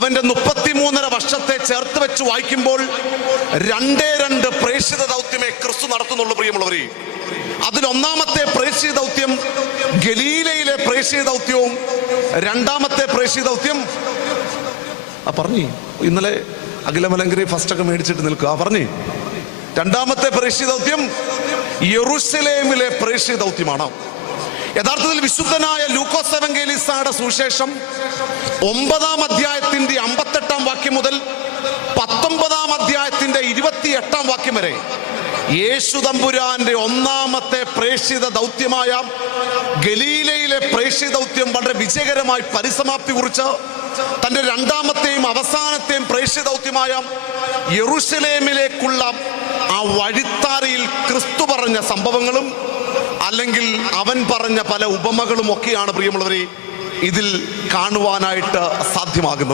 അവന്റെ 33.5 വർഷത്തെ ചേർത്ത് വെച്ച് വായിക്കുമ്പോൾ 2 പ്രേക്ഷിത ദൗത്യമേ ക്രിസ്തു നടത്തുന്നുള്ളൂ പ്രിയമുള്ളവരെ. അതിലൊന്നാമത്തെ പ്രേക്ഷിത ദൗത്യം ഗലീലയിലെ പ്രേക്ഷിത ദൗത്യവും രണ്ടാമത്തെ പ്രേക്ഷിത ദൗത്യം പറഞ്ഞു ഇന്നലെ അഖിലമലങ്കരി ഫസ്റ്റ് ഒക്കെ മേടിച്ചിട്ട് നിൽക്കുക. പറഞ്ഞു രണ്ടാമത്തെ പ്രേക്ഷിത ദൗത്യം യെരൂശലേമിലെ പ്രേക്ഷിത ദൗത്യമാണ്. യഥാർത്ഥത്തിൽ വിശുദ്ധനായ ലൂക്കോസ് എവങ്കേലിസ്തയുടെ സുവിശേഷം 9-ാം അധ്യായത്തിന്റെ 58-ാം വാക്യം മുതൽ 19-ാം അധ്യായത്തിന്റെ 28-ാം വാക്യം വരെ യേശു തമ്പുരാന്റെ ഒന്നാമത്തെ പ്രേക്ഷിത ദൗത്യമായ ഗലീലയിലെ പ്രേക്ഷിത ദൗത്യം വളരെ വിജയകരമായി പരിസമാപ്തി കുറിച്ച് തന്റെ രണ്ടാമത്തെയും അവസാനത്തെയും പ്രേക്ഷിത ദൗത്യമായ യെരൂശലേമിലേക്കുള്ള ആ വഴിത്താരയിൽ ക്രിസ്തു പറഞ്ഞ സംഭവങ്ങളും അല്ലെങ്കിൽ അവൻ പറഞ്ഞ പല ഉപമകളും ഒക്കെയാണ് പ്രിയമുള്ളവരെ ഇതിൽ കാണുവാനായിട്ട് സാധ്യമാകുന്നത്.